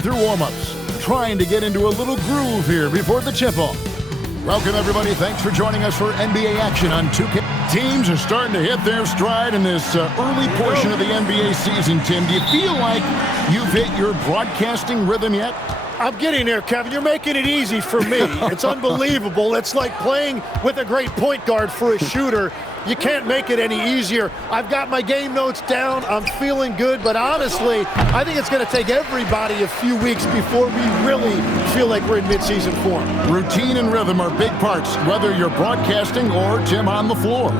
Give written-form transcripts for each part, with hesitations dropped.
through warm-ups, trying to get into a little groove here before the tip-off. Welcome, everybody. Thanks for joining us for NBA action on 2K. Teams are starting to hit their stride in this early portion of the NBA season, Tim. Do you feel like you've hit your broadcasting rhythm yet? I'm getting there, Kevin. You're making it easy for me. It's unbelievable. It's like playing with a great point guard for a shooter. You can't make it any easier. I've got my game notes down. I'm feeling good, but honestly, I think it's going to take everybody a few weeks before we really feel like we're in midseason form. Routine and rhythm are big parts, whether you're broadcasting or, Tim, on the floor.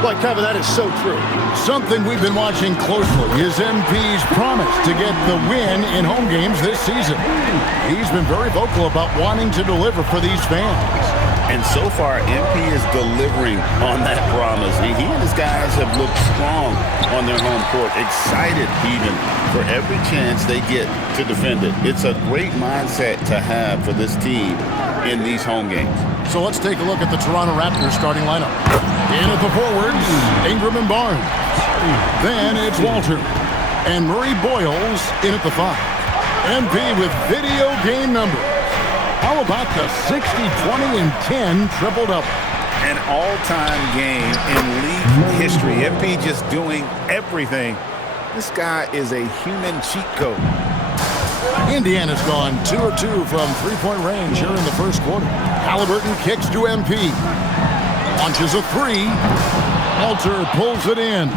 Well, Kevin, that is so true. Something we've been watching closely is MP's promise to get the win in home games this season. He's been very vocal about wanting to deliver for these fans. And so far, MP is delivering on that promise. He and his guys have looked strong on their home court, excited even for every chance they get to defend it. It's a great mindset to have for this team in these home games. So let's take a look at the Toronto Raptors starting lineup. In at the forwards, Ingram and Barnes. Then it's Walter. And Murray Boyles in at the 5. MP with video game numbers. How about the 60, 20, and 10 triple-double? An all-time game in league history. MP just doing everything. This guy is a human cheat code. Indiana's gone 2 of 2 from three-point range here in the first quarter. Halliburton kicks to MP. Launches a 3. Walter pulls it in.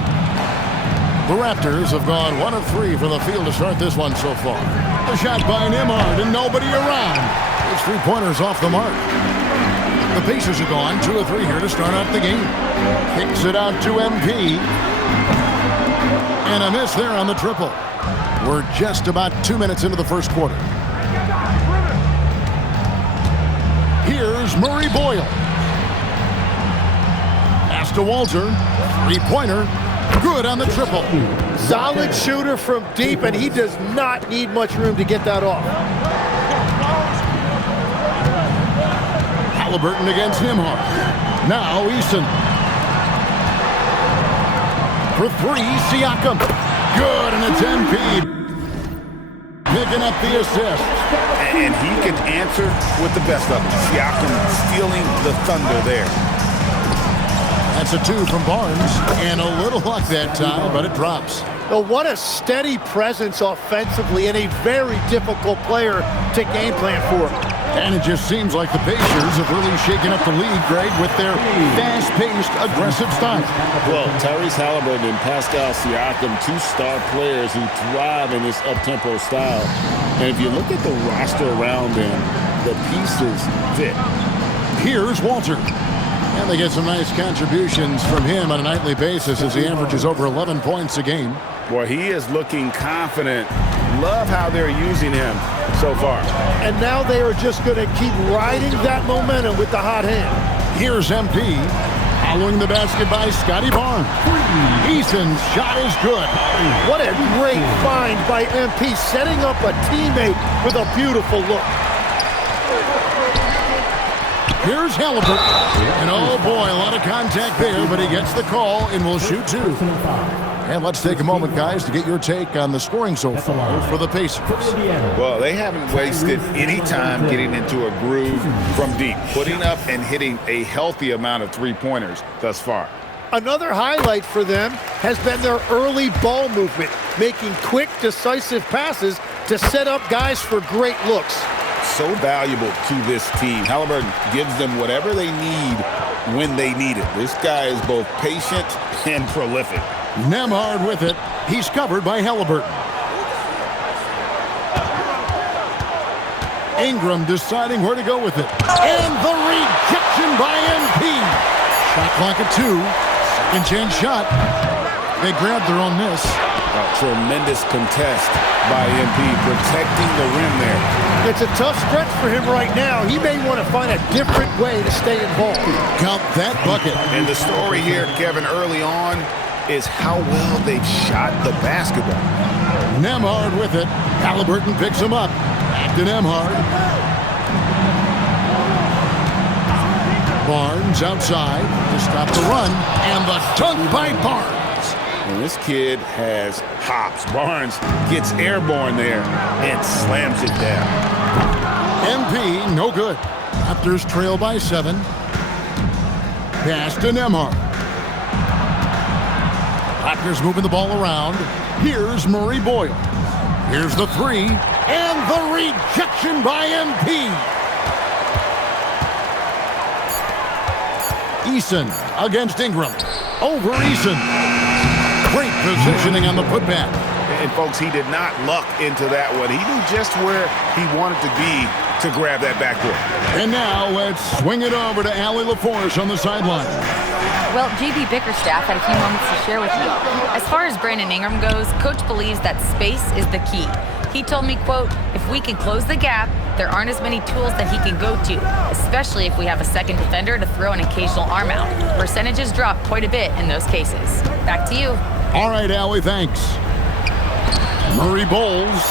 The Raptors have gone 1 of 3 from the field to start this one so far. A shot by Nembhard and nobody around. His three-pointer's off the mark. The Pacers are gone 2 of 3 here to start out the game. Kicks it out to MP. And a miss there on the triple. We're just about 2 minutes into the first quarter. Here's Murray Boyle. Pass to Walter. Three-pointer. Good on the triple. Solid shooter from deep, and he does not need much room to get that off. Halliburton against Nembhard. Now Eason. For 3, Siakam. Good, and it's MP. Picking up the assist. And he can answer with the best of them. Siakam stealing the thunder there. That's a 2 from Barnes. And a little luck that time, but it drops. Oh, what a steady presence offensively and a very difficult player to game plan for. And it just seems like the Pacers have really shaken up the league, Greg, with their fast-paced, aggressive style. Well, Tyrese Halliburton and Pascal Siakam, 2 star players who thrive in this up-tempo style. And if you look at the roster around them, the pieces fit. Here's Walter. And they get some nice contributions from him on a nightly basis as he averages over 11 points a game. Boy, he is looking confident. Love how they're using him so far. And now they are just going to keep riding that momentum with the hot hand. Here's MP. Following the basket by Scotty Barnes. Eason's shot is good. What a great find by MP, setting up a teammate with a beautiful look. Here's Halliburton. And oh boy, a lot of contact there, but he gets the call and will shoot 2. And let's take a moment, guys, to get your take on the scoring so far for the Pacers. Well, they haven't wasted any time getting into a groove from deep, putting up and hitting a healthy amount of three-pointers thus far. Another highlight for them has been their early ball movement, making quick, decisive passes to set up guys for great looks. So valuable to this team. Halliburton gives them whatever they need when they need it. This guy is both patient and prolific. Nembhard with it. He's covered by Halliburton. Ingram deciding where to go with it. And the rejection by MP. Shot clock at 2. Second chance shot. They grabbed their own miss. A tremendous contest by MP, protecting the rim there. It's a tough stretch for him right now. He may want to find a different way to stay involved. Count that bucket. And the story here, Kevin, early on is how well they've shot the basketball. Nembhard with it. Halliburton picks him up. Back to Nembhard. Barnes outside to stop the run. And the dunk by Barnes. And this kid has hops. Barnes gets airborne there and slams it down. MP, no good. Raptors trail by 7. Pass to Nembhard. Raptors moving the ball around. Here's Murray Boyle. Here's the 3. And the rejection by MP. Eason against Ingram. Over Eason. Great positioning on the putback. And folks, he did not luck into that one. He knew just where he wanted to be to grab that backboard. And now let's swing it over to Allie LaForce on the sideline. Well, JB Bickerstaff had a few moments to share with you. As far as Brandon Ingram goes, Coach believes that space is the key. He told me, quote, if we can close the gap, there aren't as many tools that he can go to, especially if we have a second defender to throw an occasional arm out. Percentages drop quite a bit in those cases. Back to you. All right, Allie, thanks. Murray Bowles.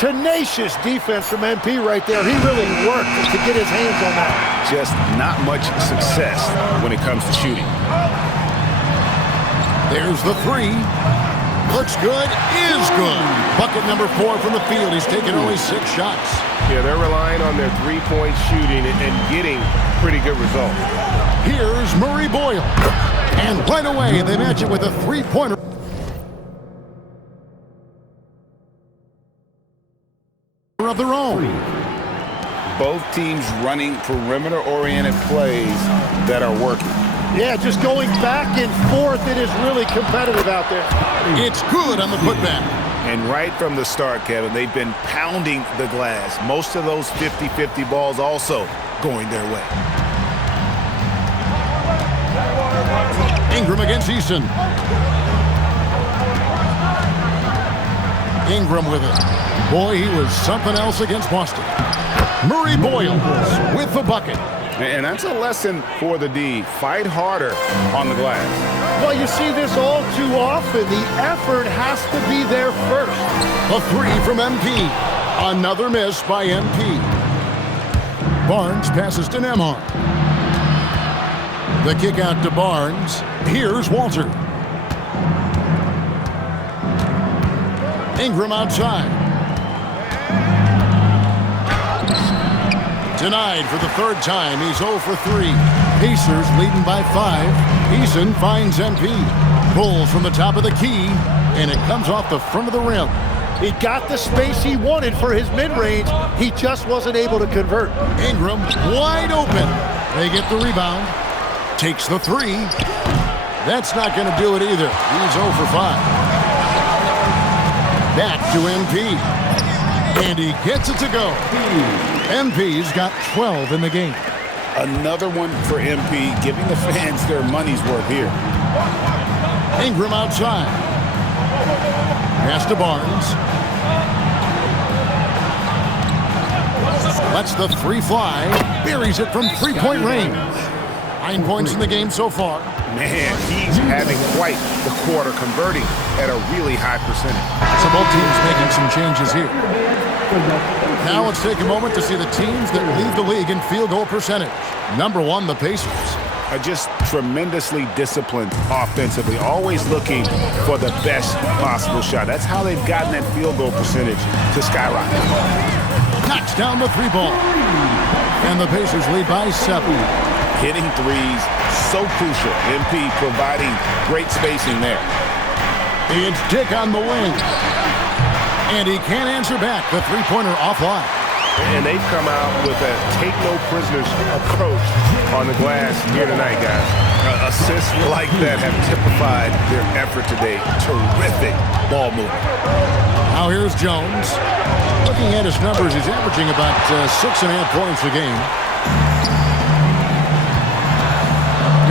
Tenacious defense from MP right there. He really worked to get his hands on that. Just not much success when it comes to shooting. There's the 3. Looks good, is good. Bucket number 4 from the field. He's taken only 6 shots. Yeah, they're relying on their three-point shooting and getting pretty good results. Here's Murray Boyle. And right away, they match it with a 3-pointer. Of their own. Both teams running perimeter-oriented plays that are working. Yeah, just going back and forth, it is really competitive out there. It's good on the putback. And right from the start, Kevin, they've been pounding the glass. Most of those 50-50 balls also going their way. Ingram against Eason. Ingram with it. Boy, he was something else against Boston. Murray Boyle with the bucket. And that's a lesson for the D. Fight harder on the glass. Well, you see this all too often. The effort has to be there first. A 3 from MP. Another miss by MP. Barnes passes to Nembhard. The kick out to Barnes. Here's Walter. Ingram outside. Denied for the 3rd time. He's 0 for 3. Pacers leading by 5. Eason finds MP. Pulls from the top of the key, and it comes off the front of the rim. He got the space he wanted for his mid-range. He just wasn't able to convert. Ingram wide open. They get the rebound. Takes the 3. That's not going to do it either. He's 0 for 5. Back to MP. And he gets it to go. MP's got 12 in the game. Another one for MP, giving the fans their money's worth here. Ingram outside. Pass to Barnes. Lets the 3 fly. Buries it from 3-point range. 9 points in the game so far. Man, he's having quite the quarter, converting at a really high percentage. So both teams making some changes here. Now let's take a moment to see the teams that lead the league in field goal percentage. Number 1, the Pacers. Are just tremendously disciplined offensively, always looking for the best possible shot. That's how they've gotten that field goal percentage to skyrocket. Knocks down the 3 ball. And the Pacers lead by 7. Hitting threes, so crucial. MP providing great spacing there. It's Dick on the wing. And he can't answer back. The 3-pointer offline. And they've come out with a take-no-prisoners approach on the glass here tonight, guys. Assists like that have typified their effort today. Terrific ball movement. Now here's Jones. Looking at his numbers, he's averaging about 6.5 points a game.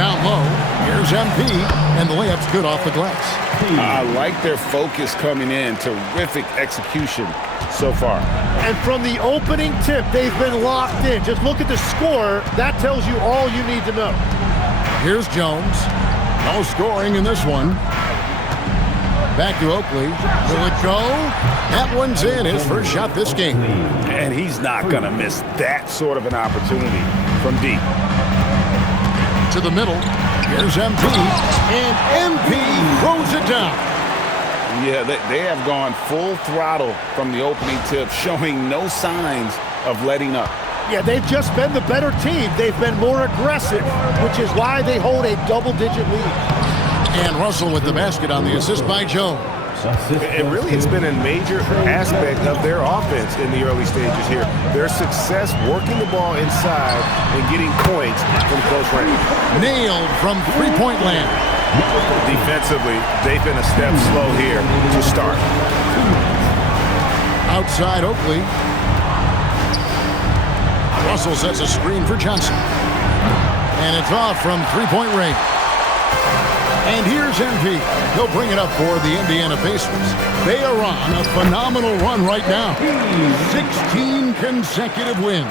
Down low, here's MP, and the layup's good off the glass. I like their focus coming in. Terrific execution so far. And from the opening tip, they've been locked in. Just look at the score. That tells you all you need to know. Here's Jones. No scoring in this one. Back to Oakley. Will it go? That one's in. His first shot this game. And he's not going to miss that sort of an opportunity from deep. To the middle. Here's MP. And MP throws it down. Yeah, they have gone full throttle from the opening tip, showing no signs of letting up. Yeah, they've just been the better team. They've been more aggressive, which is why they hold a double-digit lead. And Russell with the basket on the assist by Jones. And really, it's been a major aspect of their offense in the early stages here. Their success working the ball inside and getting points from close range. Nailed from three-point land. Defensively, they've been a step slow here to start. Outside Oakley. Russell sets a screen for Johnson. And it's off from three-point range. And here's MP. He'll bring it up for the Indiana Pacers. They are on a phenomenal run right now. 16 consecutive wins.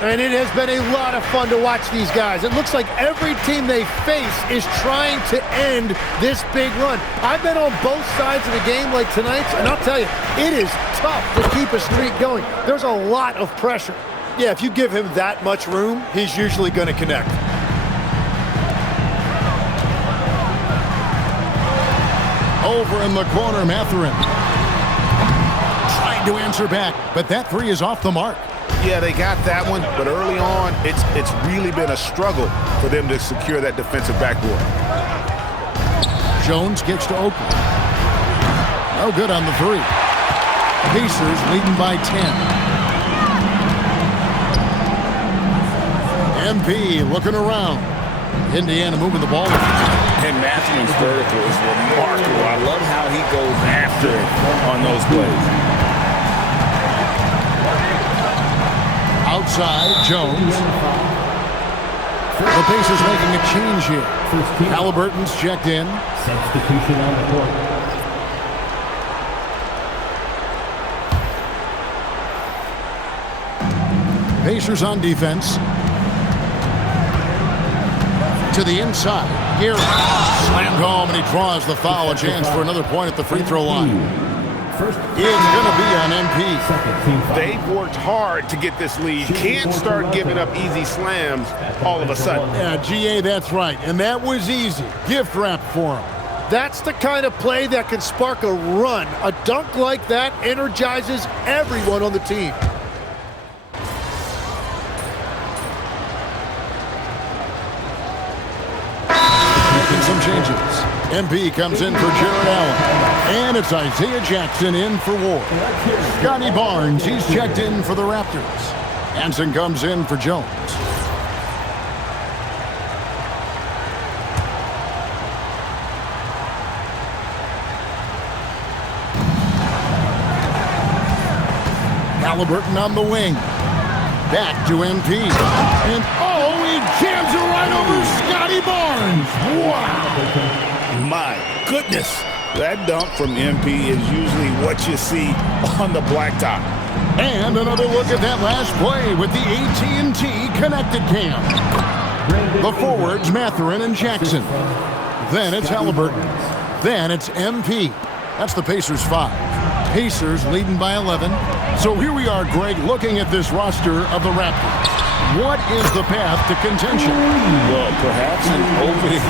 And it has been a lot of fun to watch these guys. It looks like every team they face is trying to end this big run. I've been on both sides of the game like tonight's, and I'll tell you, it is tough to keep a streak going. There's a lot of pressure. Yeah, if you give him that much room, he's usually going to connect. Over in the corner, Mathurin. Trying to answer back, but that three is off the mark. Yeah, they got that one, but early on, it's really been a struggle for them to secure that defensive backboard. Jones kicks to Oakley. No good on the three. Pacers leading by 10. MP looking around. Indiana moving the ball. And Mathurin's vertical is remarkable. I love how he goes after it on those plays. Outside, Jones. The Pacers making a change here. Halliburton's checked in. Substitution on the court. Pacers on defense. To the inside. Here, slammed home, and he draws the foul. A chance for another point at the free throw line. It's going to be on MP. They've worked hard to get this lead. Can't start giving up easy slams all of a sudden. Yeah, GA, that's right. And that was easy. Gift wrap for him. That's the kind of play that can spark a run. A dunk like that energizes everyone on the team. Some changes. MP comes in for Jared Allen. And it's Isaiah Jackson in for Ward. Scotty Barnes, he's checked in for the Raptors. Hansen comes in for Jones. Halliburton on the wing. Back to MP. And he jams it right over Scotty Barnes. Wow. My goodness. That dunk from MP is usually what you see on the blacktop. And another look at that last play with the AT&T connected cam. The forwards, Mathurin and Jackson. Then it's Halliburton. Then it's MP. That's the Pacers 5. Pacers leading by 11. So here we are, Greg, looking at this roster of the Raptors. What is the path to contention? Well, perhaps an opening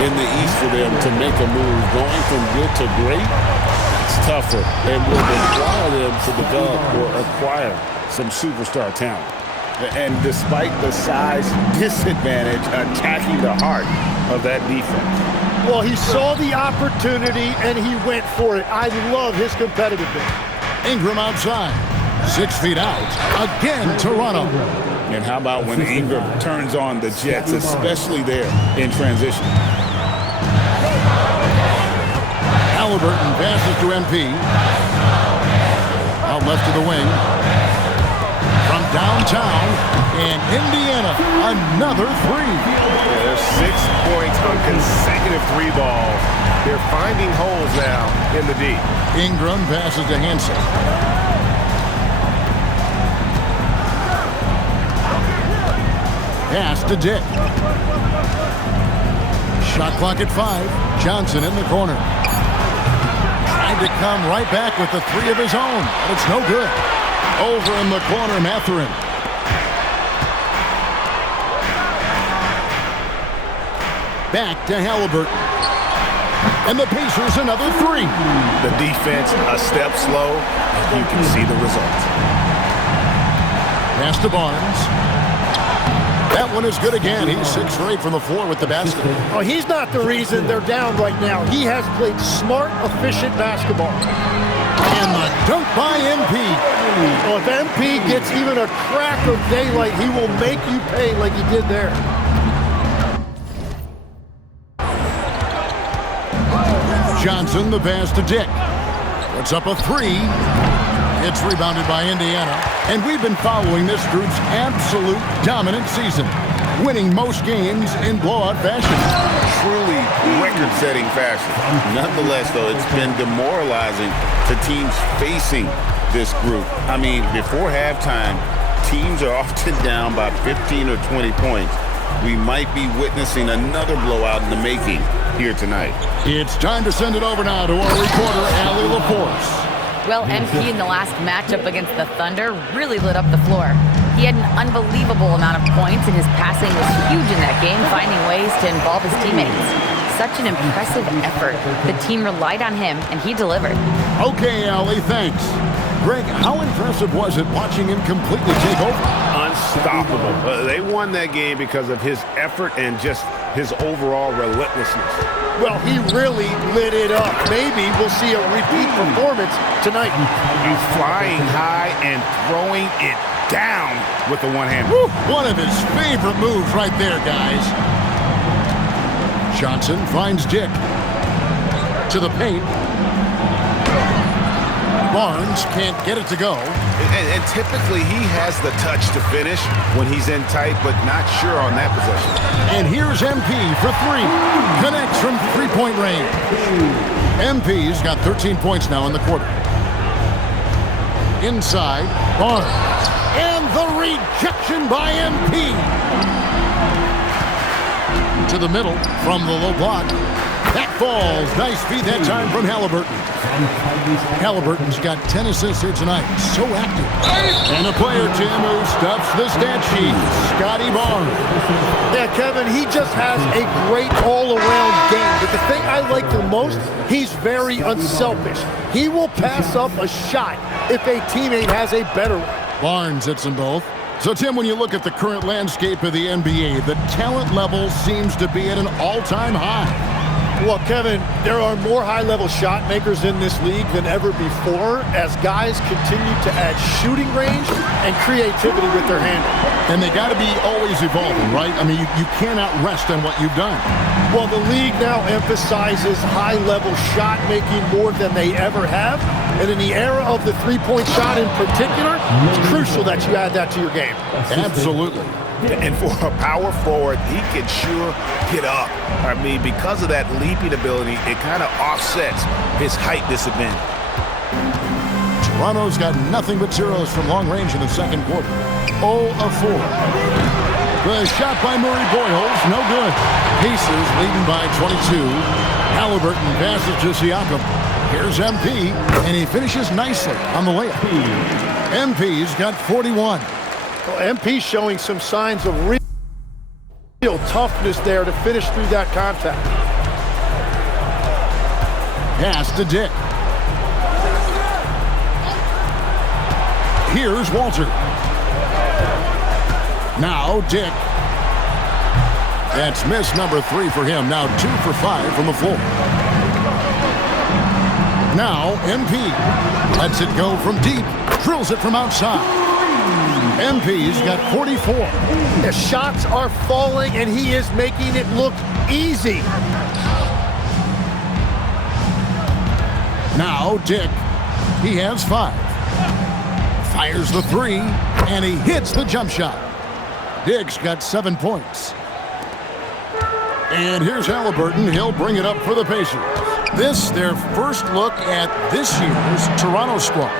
in the East for them to make a move. Going from good to great, it's tougher and will require them to develop or acquire some superstar talent. And despite the size disadvantage, attacking the heart of that defense. Well, he saw the opportunity and he went for it. I love his competitiveness. Ingram outside. 6 feet out. Again, Toronto. And how about when Ingram turns on the Jets, especially there in transition? Halliburton passes to MP. Out left to the wing. From downtown, and Indiana, another three. Yeah, there's 6 points on consecutive three balls. They're finding holes now in the D. Ingram passes to Hansen. Pass to Dick. Shot clock at 5. Johnson in the corner. Trying to come right back with the three of his own, but it's no good. Over in the corner, Mathurin. Back to Halliburton. And the Pacers another three. The defense a step slow, and you can see the results. Pass to Barnes. That one is good again. He's 6 for 8 from the floor with the basket. Oh, he's not the reason they're down right now. He has played smart, efficient basketball. And the dunk by MP. Well, if MP gets even a crack of daylight, he will make you pay like he did there. Johnson, the pass to Dick. Puts up a three. It's rebounded by Indiana. And we've been following this group's absolute dominant season, winning most games in blowout fashion. Truly record-setting fashion. Nonetheless, though, it's been demoralizing to teams facing this group. I mean, before halftime, teams are often down by 15 or 20 points. We might be witnessing another blowout in the making here tonight. It's time to send it over now to our reporter, Allie LaForce. Well, MP in the last matchup against the Thunder really lit up the floor. He had an unbelievable amount of points, and his passing was huge in that game, finding ways to involve his teammates. Such an impressive effort. The team relied on him, and he delivered. Okay, Allie, thanks. Greg, how impressive was it watching him completely take over? Unstoppable. They won that game because of his effort and just his overall relentlessness. Well, he really lit it up. Maybe we'll see a repeat performance tonight. You flying high and throwing it down with the one-hand. One of his favorite moves right there, guys. Johnson finds Dick. To the paint. Barnes can't get it to go. And typically he has the touch to finish when he's in tight, but not sure on that possession. And here's MP for three. Connects from three-point range. MP's got 13 points now in the quarter. Inside, Barnes. And the rejection by MP. To the middle from the low block. That falls. Nice feed that time from Halliburton. Halliburton's got 10 assists here tonight. So active. And a player, Tim, who stuffs the stat sheet. Scotty Barnes. Yeah, Kevin, he just has a great all-around game. But the thing I like the most, he's very unselfish. He will pass up a shot if a teammate has a better one. Barnes hits them both. So, Tim, when you look at the current landscape of the NBA, the talent level seems to be at an all-time high. Well, Kevin, there are more high-level shot makers in this league than ever before as guys continue to add shooting range and creativity with their handle. And they got to be always evolving, right? I mean, you cannot rest on what you've done. Well, the league now emphasizes high-level shot making more than they ever have. And in the era of the three-point shot in particular, it's crucial that you add that to your game. Absolutely. And for a power forward, he can sure get up. I mean, because of that leaping ability, it kind of offsets his height disadvantage. Toronto's got nothing but zeros from long range in the second quarter. 0 of 4. The shot by Murray Boyles, no good. Pacers leading by 22. Halliburton passes to Siakam. Here's MP, and he finishes nicely on the layup. MP's got 41. Well, MP's showing some signs of real toughness there to finish through that contact. Pass to Dick. Here's Walter. Now Dick. That's miss number 3 for him. Now 2 for 5 from the floor. Now MP lets it go from deep. Drills it from outside. MP's got 44. The shots are falling, and he is making it look easy. Now Dick. He has 5. Fires the 3, and he hits the jump shot. Dick's got 7 points. And here's Halliburton. He'll bring it up for the Pacers. This, their first look at this year's Toronto squad.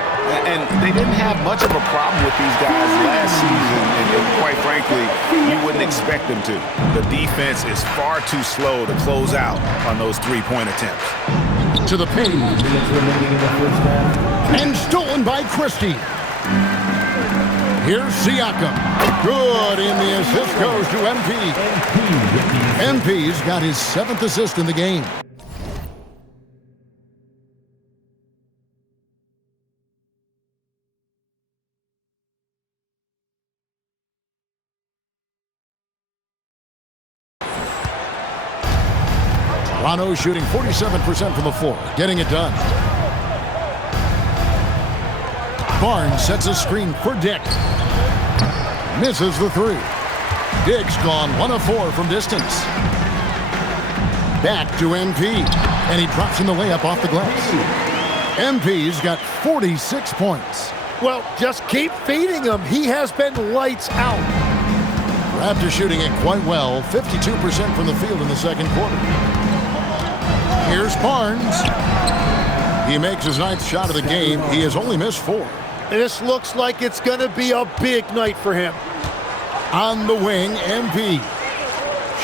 And they didn't have much of a problem with these guys last season, and quite frankly, you wouldn't expect them to. The defense is far too slow to close out on those three-point attempts. To the paint. And stolen by Christie. Here's Siakam. Good, and the assist goes to MP. MP's got his 7th assist in the game. Toronto shooting 47% from the floor, getting it done. Barnes sets a screen for Dick. Misses the 3. Dick's gone 1 of 4 from distance. Back to MP, and he drops in the layup off the glass. MP's got 46 points. Well, just keep feeding him. He has been lights out. Raptors shooting it quite well, 52% from the field in the second quarter. Here's Barnes. He makes his 9th shot of the game. He has only missed 4. This looks like it's going to be a big night for him. On the wing, MP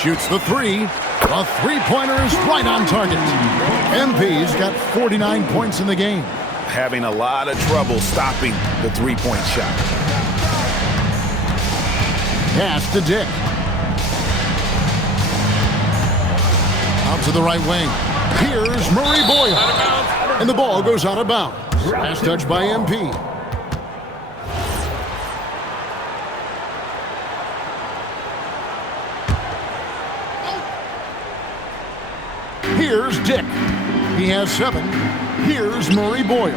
shoots the 3. A three-pointer is right on target. MP's got 49 points in the game. Having a lot of trouble stopping the three-point shot. Pass to Dick. Out to the right wing. Here's Murray Boyle. And the ball goes out of bounds. Last touch by MP. Here's Dick. He has 7. Here's Murray Boyle.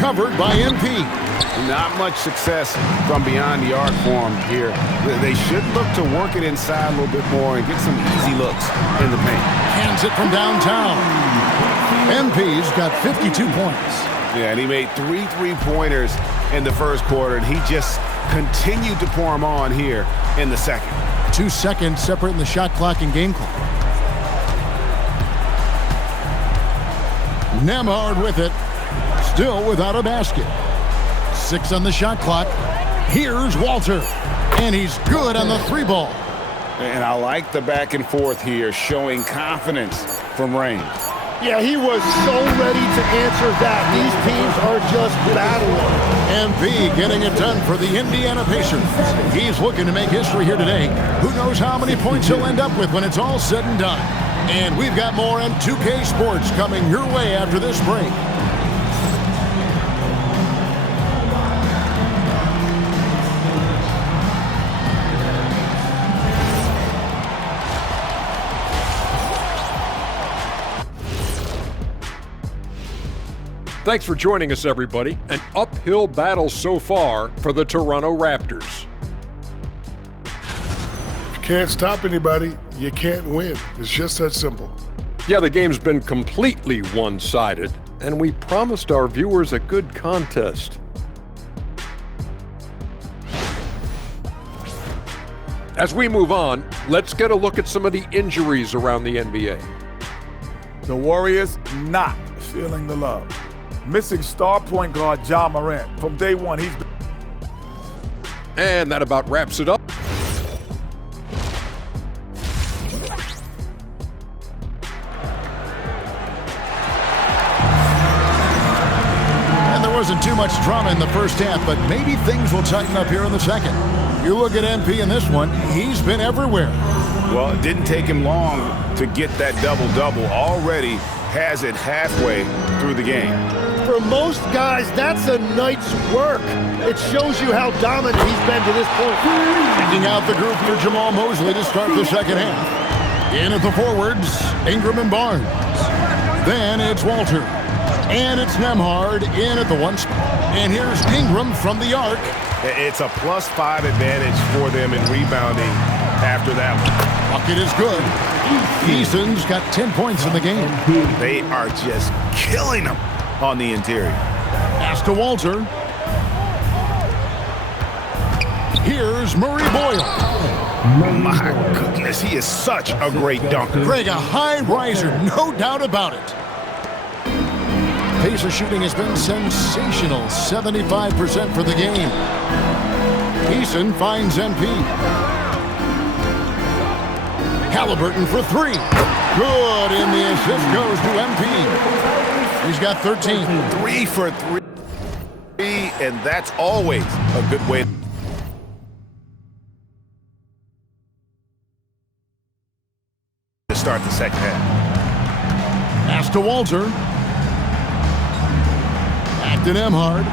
Covered by MP. Not much success from beyond the arc for him here. They should look to work it inside a little bit more and get some easy looks in the paint. Hands it from downtown. MP's got 52 points. Yeah, and he made 3 3-pointers in the first quarter, and he just continued to pour them on here in the second. 2 seconds separating the shot clock and game clock. Nemhard with it. Still without a basket. 6 on the shot clock. Here's Walter. And he's good on the 3 ball. And I like the back and forth here, showing confidence from range. Yeah, he was so ready to answer that. These teams are just battling. MP getting it done for the Indiana Pacers. He's looking to make history here today. Who knows how many points he'll end up with when it's all said and done. And we've got more on 2K Sports coming your way after this break. Thanks for joining us, everybody. An uphill battle so far for the Toronto Raptors. If you can't stop anybody, you can't win. It's just that simple. Yeah, the game's been completely one-sided, and we promised our viewers a good contest. As we move on, let's get a look at some of the injuries around the NBA. The Warriors not feeling the love. Missing star point guard Ja Morant. From day one, he's been... And that about wraps it up. And there wasn't too much drama in the first half, but maybe things will tighten up here in the second. You look at MP in this one, he's been everywhere. Well, it didn't take him long to get that double-double. Already has it halfway through the game. For most guys, that's a night's work. It shows you how dominant he's been to this point. Taking out the group for Jamal Mosley to start the second half. In at the forwards, Ingram and Barnes. Then it's Walter. And it's Nemhard in at the 1 spot. And here's Ingram from the arc. It's a +5 advantage for them in rebounding after that one. Bucket is good. Eason's got 10 points in the game. They are just killing them on the interior. Pass to Walter. Here's Murray Boyle. My goodness, he is such a great dunker. Greg, a high riser, no doubt about it. Pacer shooting has been sensational, 75% for the game. Eason finds MP. Halliburton for 3. Good, and the assist goes to MP. He's got 13. 3 for 3, and that's always a good way. start the second half. Pass to Walter. Back to Nemhard.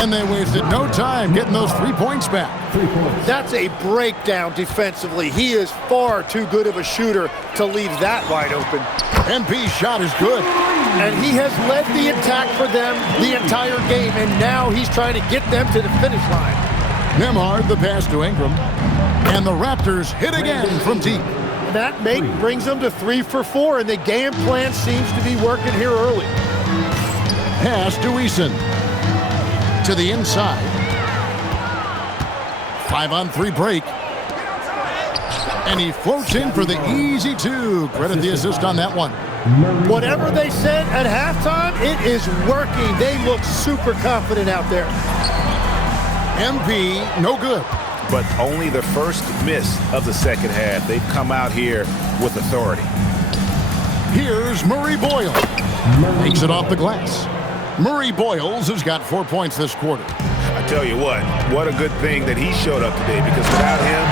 And they wasted no time getting those 3 points back. 3 points. That's a breakdown defensively. He is far too good of a shooter to leave that wide open. MP's shot is good. And he has led the attack for them the entire game, and now he's trying to get them to the finish line. Nemhard, the pass to Ingram. And the Raptors hit again from deep. That make brings them to 3 for 4, and the game plan seems to be working here early. Pass to Eason. To the inside. 5-on-3 break. And he floats in for the easy 2. Credit the assist on that one. Whatever they said at halftime, it is working. They look super confident out there. MP, no good. But only the first miss of the second half. They've come out here with authority. Here's Murray Boyle. Takes it off the glass. Murray Boyles has got 4 points this quarter. I tell you what a good thing that he showed up today, because without him,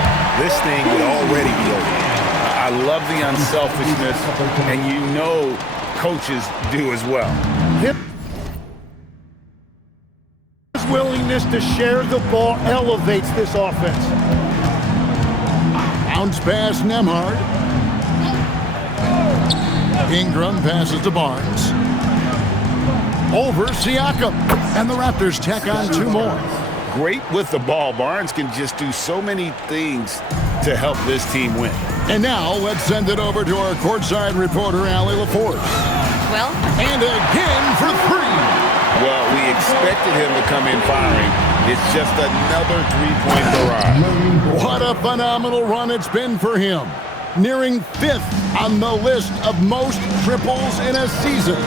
this thing would already be over. I love the unselfishness, and you know coaches do as well. His willingness to share the ball elevates this offense. Bounce pass Nemhard. Ingram passes to Barnes. Over Siakam. And the Raptors tack on 2 more. Great with the ball. Barnes can just do so many things to help this team win. And now let's send it over to our courtside reporter, Allie LaForce. Well, And again for 3. Well, we expected him to come in firing. It's just another 3-point barrage. What a phenomenal run it's been for him. Nearing 5th on the list of most triples in a season.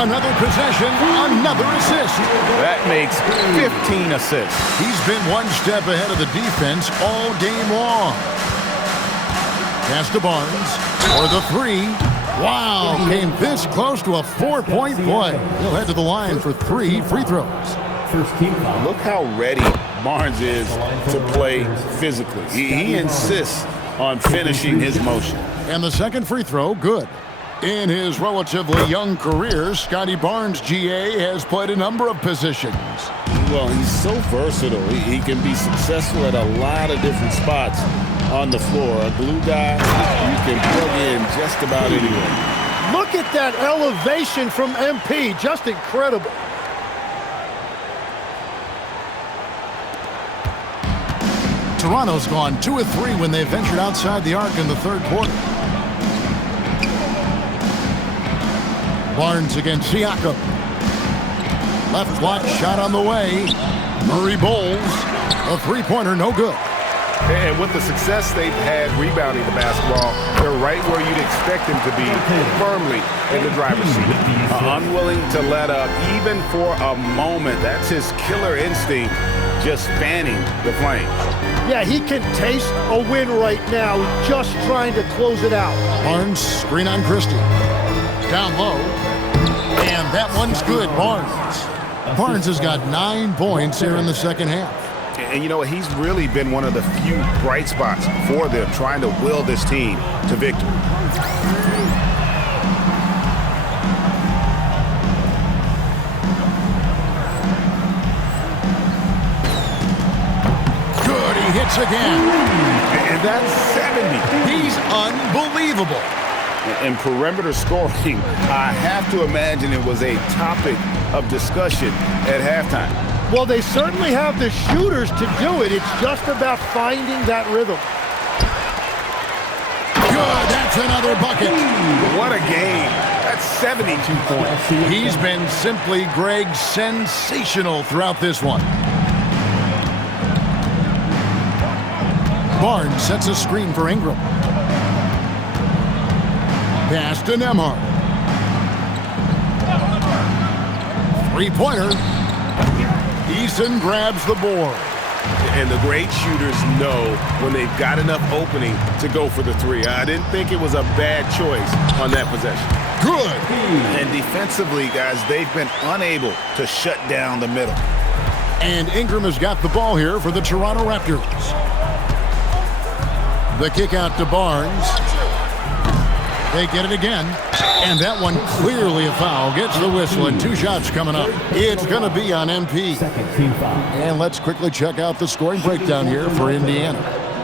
Another possession, another assist. That makes 15 assists. He's been one step ahead of the defense all game long. Pass to Barnes for the 3. Wow, came this close to a 4-point play. He'll head to the line for 3 free throws. First team foul. Look how ready Barnes is to play physically. He insists on finishing his motion. And the second free throw, good. In his relatively young career, Scotty Barnes, GA, has played a number of positions. Well, he's so versatile. He can be successful at a lot of different spots on the floor. A glue guy, you can plug in just about anywhere. Look at that elevation from MP. Just incredible. Toronto's gone 2 of 3 when they ventured outside the arc in the third quarter. Barnes against Siakam. Left block shot on the way. Murray bowls. A 3-pointer, no good. And with the success they've had rebounding the basketball, they're right where you'd expect them to be, firmly in the driver's seat. Unwilling to let up, even for a moment. That's his killer instinct, just fanning the flames. Yeah, he can taste a win right now, just trying to close it out. Barnes, screen on Christie. Down low. And that one's good, Barnes. Barnes has got 9 points here in the second half. And you know, he's really been one of the few bright spots for them, trying to will this team to victory. Good, he hits again. And that's 70. He's unbelievable. And perimeter scoring, I have to imagine it was a topic of discussion at halftime. Well, they certainly have the shooters to do it. It's just about finding that rhythm. Good, that's another bucket. What a game. That's 72 points. He's been simply, Greg, sensational throughout this one. Barnes sets a screen for Ingram. Pass to Nemhard. 3-pointer. Eason grabs the board. And the great shooters know when they've got enough opening to go for the 3. I didn't think it was a bad choice on that possession. Good. And defensively, guys, they've been unable to shut down the middle. And Ingram has got the ball here for the Toronto Raptors. The kick out to Barnes. They get it again. And that one clearly a foul. Gets the whistle and 2 shots coming up. It's going to be on MP. And let's quickly check out the scoring breakdown here for Indiana.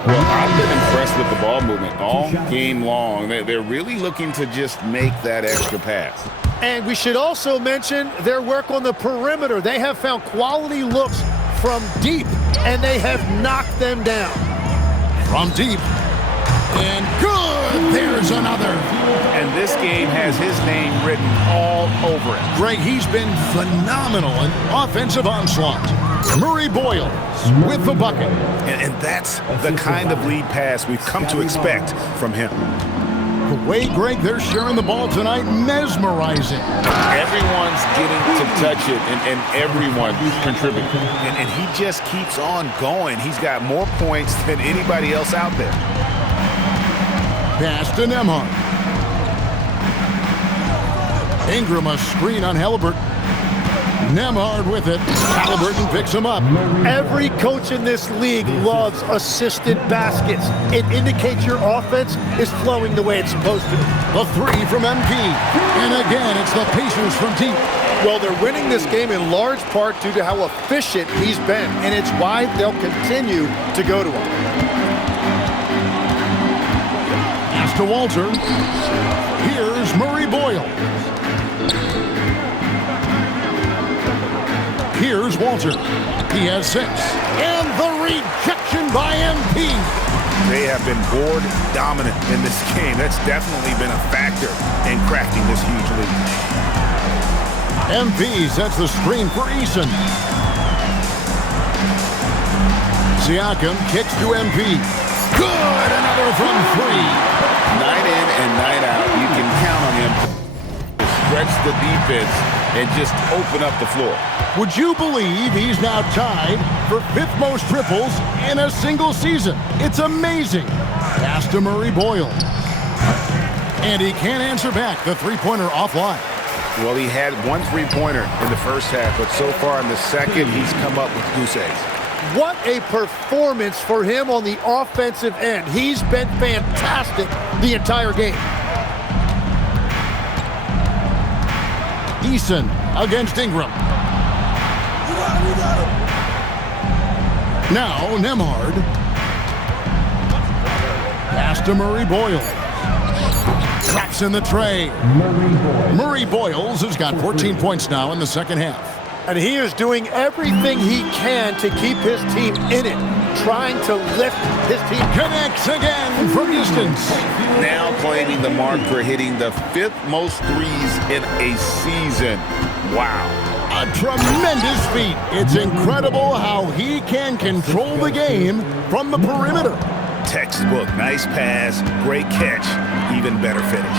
Well, I've been impressed with the ball movement all game long. They're really looking to just make that extra pass. And we should also mention their work on the perimeter. They have found quality looks from deep, and they have knocked them down. From deep. And good! There's another. And this game has his name written all over it. Greg, he's been phenomenal in offensive onslaught. Murray Boyles with the bucket. And that's the kind of lead pass we've come to expect from him. The way, Greg, they're sharing the ball tonight, mesmerizing. Everyone's getting to touch it, and everyone contributing. And he just keeps on going. He's got more points than anybody else out there. Pass to Nembhard. Ingram a screen on Halliburton. Nembhard with it. Halliburton picks him up. Every coach in this league loves assisted baskets. It indicates your offense is flowing the way it's supposed to. The 3 from MP. And again, it's the Pacers from deep. Well, they're winning this game in large part due to how efficient he's been, and it's why they'll continue to go to him. Pass to Walter. Here's Murray Boyles. Here's Walter. He has 6. And the rejection by MP. They have been board dominant in this game. That's definitely been a factor in crafting this huge lead. MP sets the screen for Eason. Siakam kicks to MP. Good! Another from 3. Night in and night out, you can count on him to stretch the defense and just open up the floor. Would you believe he's now tied for 5th most triples in a single season? It's amazing. Pass to Murray Boyles. And he can't answer back. The 3-pointer offline. Well, he had 1 3-pointer in the first half, but so far in the second, he's come up with goose eggs. What a performance for him on the offensive end. He's been fantastic the entire game. Eason against Ingram. Now Nembhard. Pass to Murray Boyles. Traps in the tray. Murray Boyles has got 14 points now in the second half. And he is doing everything he can to keep his team in it, trying to lift his team. Connects again from distance. Now claiming the mark for hitting the 5th most threes in a season. Wow. A tremendous feat. It's incredible how he can control the game from the perimeter. Textbook, nice pass, great catch, even better finish.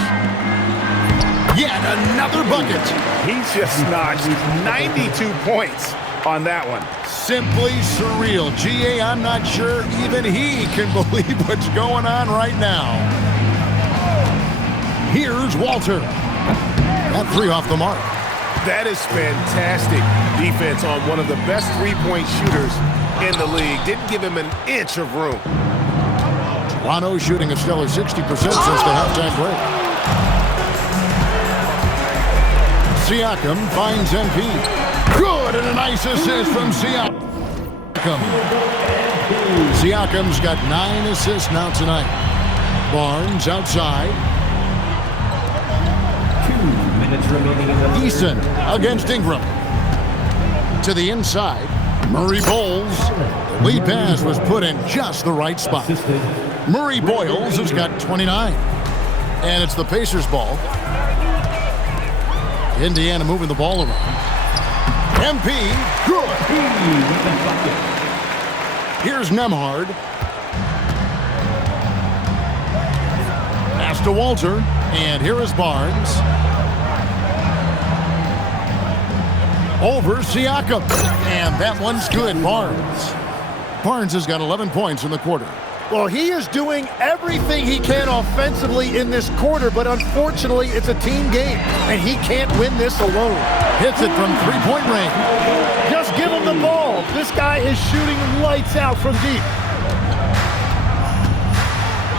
Yet another bucket. He's just notched 92 points on that one. Simply surreal. GA, I'm not sure even he can believe what's going on right now. Here's Walter. That 3 off the mark. That is fantastic defense on one of the best 3-point shooters in the league. Didn't give him an inch of room. Toronto shooting a stellar 60% since the halftime break. Siakam finds MP. Good, and a nice assist from Siakam. Siakam's got 9 assists now tonight. Barnes outside. 2 minutes remaining in the Eason against Ingram. To the inside. Murray Boyles. The lead pass was put in just the right spot. Murray Boyles has got 29. And it's the Pacers' ball. Indiana moving the ball around. MP, good. Here's Nembhard. Pass to Walter. And here is Barnes. Over Siakam. And that one's good, Barnes. Barnes has got 11 points in the quarter. Well, he is doing everything he can offensively in this quarter, but unfortunately, it's a team game, and he can't win this alone. Hits it from 3-point range. Just give him the ball. This guy is shooting lights out from deep.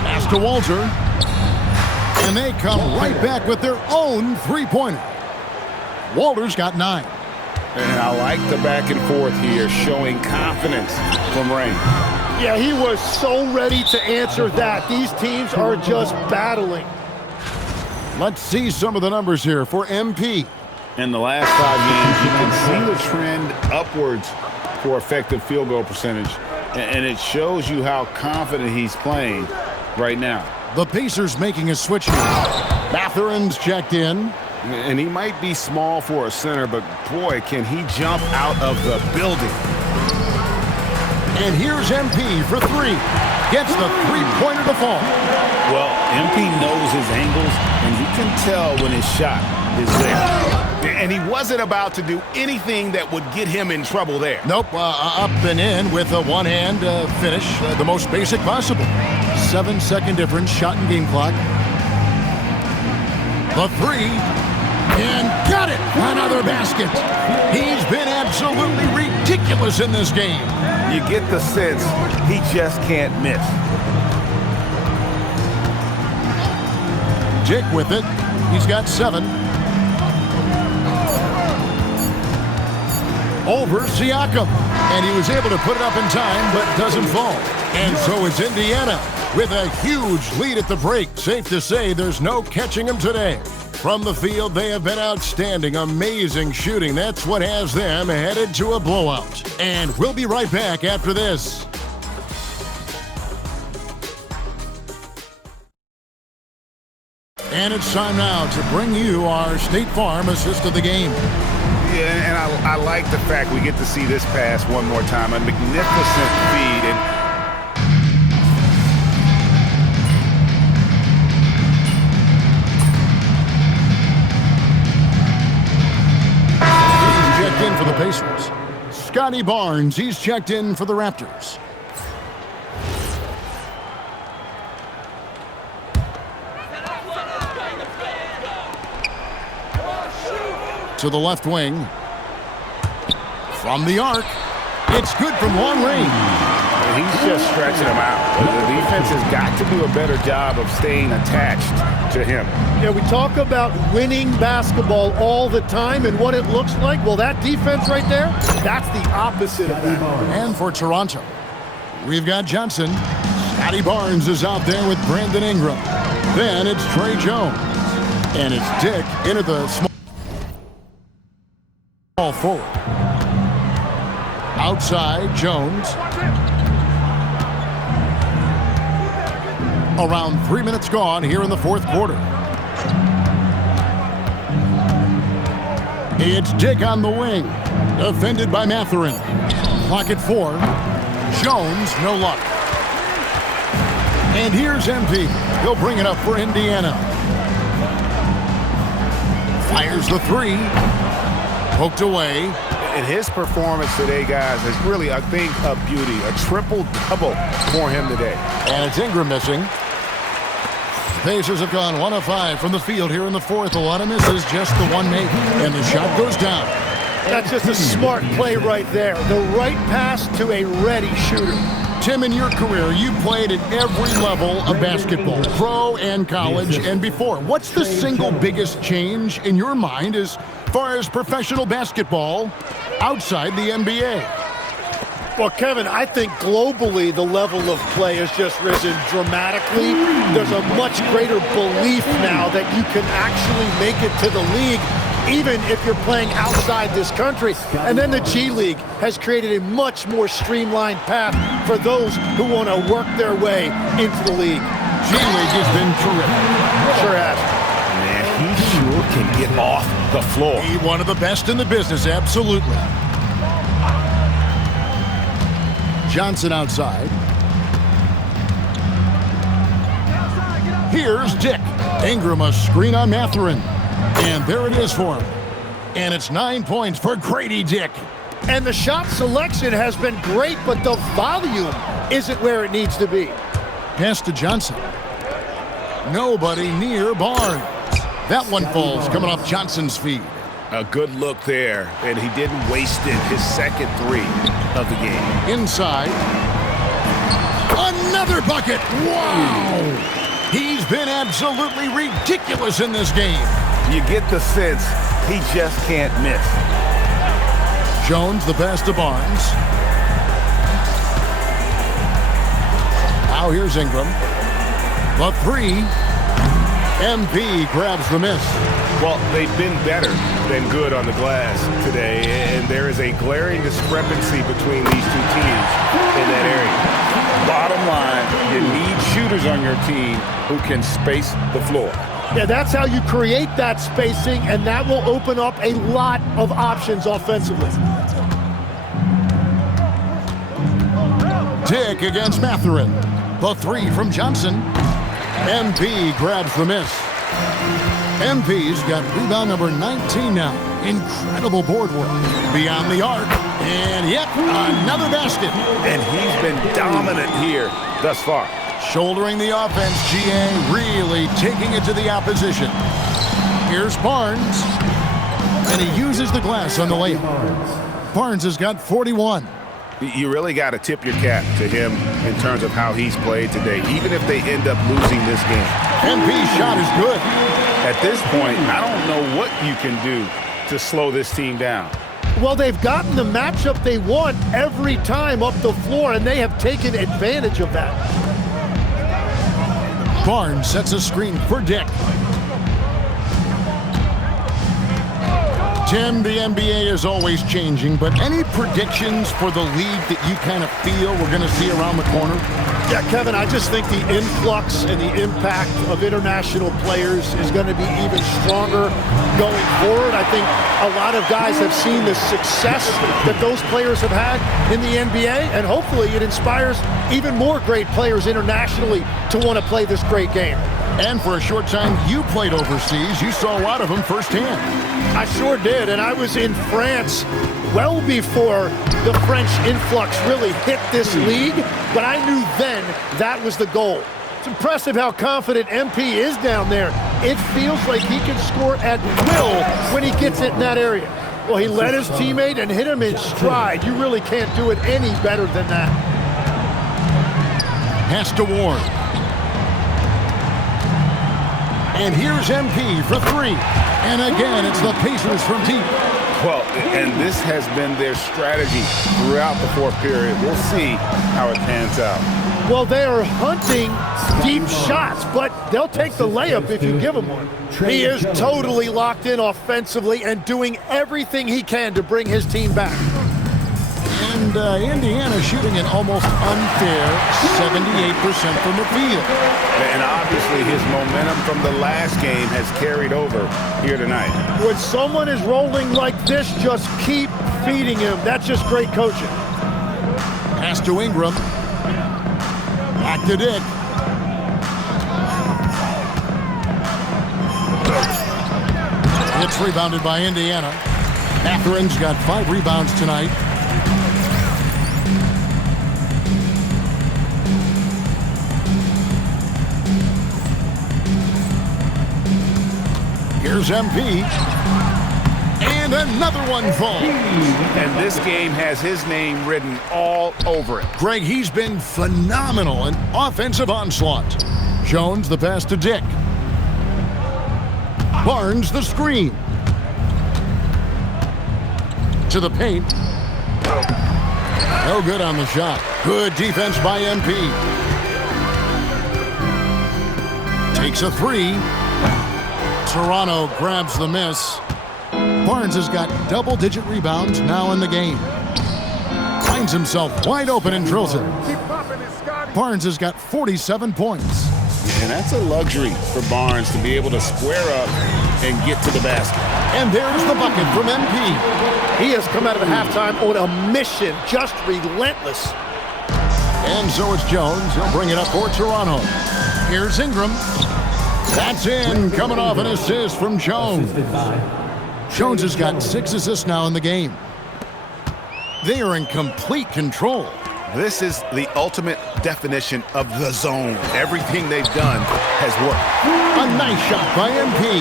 Pass to Walter. And they come right back with their own three-pointer. Walter's got 9. And I like the back and forth here, showing confidence from Rain. Yeah, he was so ready to answer that. These teams are just battling. Let's see some of the numbers here for MP. In the last 5 games, you can see the trend upwards for effective field goal percentage. And it shows you how confident he's playing right now. The Pacers making a switch here. Mathurin's checked in. And he might be small for a center, but boy, can he jump out of the building. And here's MP for 3. Gets the three-pointer to fall. Well, MP knows his angles, and you can tell when his shot is there. And he wasn't about to do anything that would get him in trouble there. Nope, up and in with a one-hand finish, the most basic possible. 7-second difference, shot and game clock. The 3. And got it! Another basket. He's been absolutely ridiculous in this game. You get the sense he just can't miss. Dick with it. He's got 7. Over Siakam. And he was able to put it up in time, but doesn't fall. And so it's Indiana with a huge lead at the break. Safe to say there's no catching him today. From the field, they have been outstanding, amazing shooting. That's what has them headed to a blowout. And we'll be right back after this. And it's time now to bring you our State Farm assist of the game. Yeah, and I like the fact we get to see this pass one more time. A magnificent feed. And in for the Pacers. Scotty Barnes, he's checked in for the Raptors. To the left wing. From the arc. It's good from long range. he's just stretching him out. The defense has got to do a better job of staying attached to him. Yeah, we talk about winning basketball all the time and what it looks like. Well, that defense right there, that's the opposite of that. And for Toronto, we've got Johnson. Scotty Barnes is out there with Brandon Ingram. Then it's Trey Jones. And it's Dick into the small forward. Outside, Jones. Around 3 minutes gone here in the fourth quarter. It's Dick on the wing. Defended by Mathurin. Clock at 4. Jones, no luck. And here's MP. He'll bring it up for Indiana. Fires the 3. Poked away. And his performance today, guys, is really a thing of beauty. A triple-double for him today. And it's Ingram missing. The Pacers have gone 1 of 5 from the field here in the fourth. A lot of misses, just the one made. And the shot goes down. That's just a smart play right there. The right pass to a ready shooter. Tim, in your career, you played at every level of basketball, pro and college and before. What's the single biggest change in your mind as far as professional basketball outside the NBA? Well, Kevin, I think globally the level of play has just risen dramatically. There's a much greater belief now that you can actually make it to the league, even if you're playing outside this country. And then the G League has created a much more streamlined path for those who want to work their way into the league. G League has been terrific. Sure has. Man, he sure can get off the floor. He one of the best in the business, absolutely. Johnson outside. Here's Dick. Ingram a screen on Mathurin. And there it is for him. And it's 9 points for Grady Dick. And the shot selection has been great, but the volume isn't where it needs to be. Pass to Johnson. Nobody near Barnes. That one falls coming off Johnson's feet. A good look there, and he didn't waste it. His second 3 of the game. Inside. Another bucket. Wow. He's been absolutely ridiculous in this game. You get the sense he just can't miss. Jones the pass to Barnes. Now here's Ingram. The three. MP grabs the miss. Well, they've been better than good on the glass today, and there is a glaring discrepancy between these two teams in that area. Bottom line, you need shooters on your team who can space the floor. Yeah, that's how you create that spacing, and that will open up a lot of options offensively. Dick against Mathurin. The three from Johnson. MP grabs the miss. MP's got rebound number 19 now. Incredible board work. Beyond the arc. And yep, another basket. And he's been dominant here thus far. Shouldering the offense, GA really taking it to the opposition. Here's Barnes. And he uses the glass on the layup. Barnes has got 41. You really got to tip your cap to him in terms of how he's played today, even if they end up losing this game. MP's shot is good. At this point, I don't know what you can do to slow this team down. Well, they've gotten the matchup they want every time up the floor, and they have taken advantage of that. Barnes sets a screen for Dick. Tim, the NBA is always changing, but any predictions for the league that you kind of feel we're going to see around the corner? Yeah, Kevin, I just think the influx and the impact of international players is going to be even stronger going forward. I think a lot of guys have seen the success that those players have had in the NBA, and hopefully it inspires even more great players internationally to want to play this great game. And for a short time, you played overseas. You saw a lot of them firsthand. I sure did, and I was in France well before the French influx really hit this league, but I knew then that was the goal. It's impressive how confident MP is down there. It feels like he can score at will when he gets it in that area. Well, he led his teammate and hit him in stride. You really can't do it any better than that. Pass to Ward. And here's MP for three. And again, it's the Pacers from deep. Well, and this has been their strategy throughout the fourth period. We'll see how it pans out. Well, they are hunting deep shots, but they'll take the layup if you give them one. He is totally locked in offensively and doing everything he can to bring his team back. And Indiana shooting an almost unfair 78% from the field. And obviously his momentum from the last game has carried over here tonight. When someone is rolling like this, just keep feeding him. That's just great coaching. Pass to Ingram. Back to Dick. It's rebounded by Indiana. Matherin's got 5 rebounds tonight. Here's MP. And another one falls. And this game has his name written all over it. Greg, he's been phenomenal in offensive onslaught. Jones the pass to Dick. Barnes the screen. To the paint. No good on the shot. Good defense by MP. Takes a three. Toronto grabs the miss. Barnes has got double-digit rebounds now in the game. Finds himself wide open and drills it. Barnes has got 47 points. And that's a luxury for Barnes to be able to square up and get to the basket. And there's the bucket from MP. He has come out of the halftime on a mission, just relentless. And so it's Jones. He'll bring it up for Toronto. Here's Ingram. That's in, coming off an assist from Jones. Jones has got 6 assists now in the game. They are in complete control. This is the ultimate definition of the zone. Everything they've done has worked. A nice shot by MP.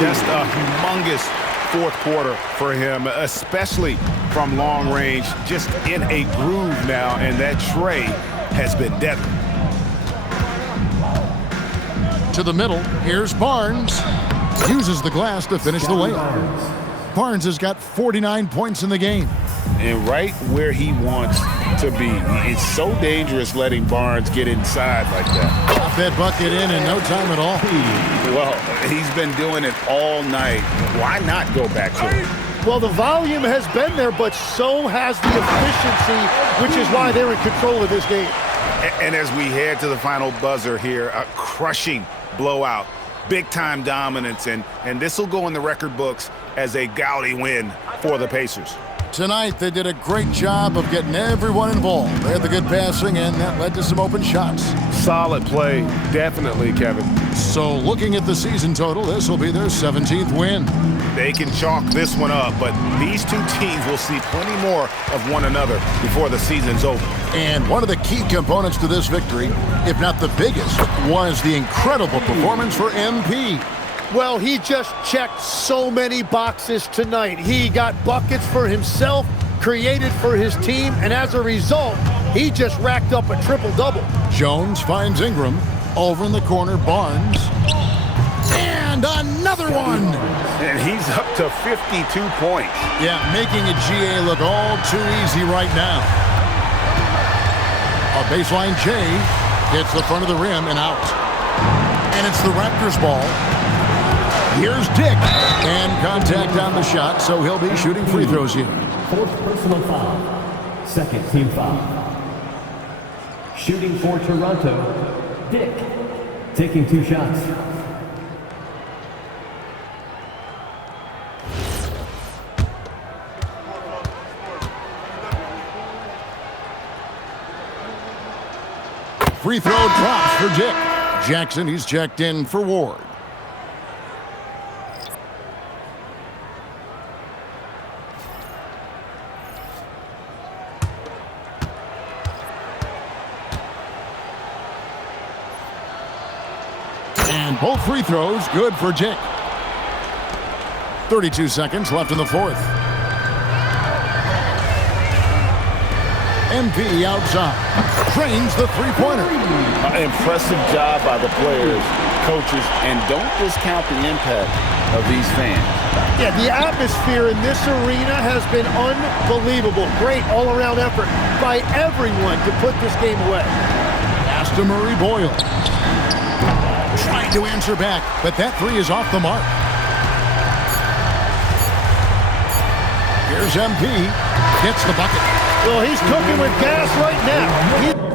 Just a humongous fourth quarter for him, especially from long range. Just in a groove now, and that tray has been deadly. To the middle. Here's Barnes. Uses the glass to finish the layup. Barnes has got 49 points in the game. And right where he wants to be. It's so dangerous letting Barnes get inside like that. Pop that bucket in no time at all. Well, he's been doing it all night. Why not go back to it? Well, the volume has been there, but so has the efficiency, which is why they're in control of this game. And as we head to the final buzzer here, a crushing blowout, big-time dominance, and this will go in the record books as a gaudy win for the Pacers. Tonight, they did a great job of getting everyone involved. They had the good passing, and that led to some open shots. Solid play, definitely, Kevin. So looking at the season total, this will be their 17th win. They can chalk this one up, but these two teams will see plenty more of one another before the season's over. And one of the key components to this victory, if not the biggest, was the incredible performance for MP. Well, he just checked so many boxes tonight. He got buckets for himself, created for his team, and as a result, he just racked up a triple-double. Jones finds Ingram. Over in the corner, Barnes. And another one! And he's up to 52 points. Yeah, making a GA look all too easy right now. A baseline J hits the front of the rim and out. And it's the Raptors ball. Here's Dick. And contact on the shot, so he'll be shooting free throws here. Fourth personal foul. Second team foul. Shooting for Toronto, Dick. Taking 2 shots. Free throw drops for Dick. Jackson, he's checked in for Ward. And both free throws good for Dick. 32 seconds left in the fourth. MP outside. Trains the three-pointer. Impressive job by the players, coaches, and don't discount the impact of these fans. Yeah, the atmosphere in this arena has been unbelievable. Great all-around effort by everyone to put this game away. Pass to Murray Boyle. Trying to answer back, but that three is off the mark. Here's MP. Gets the bucket. Well, he's cooking with gas right now.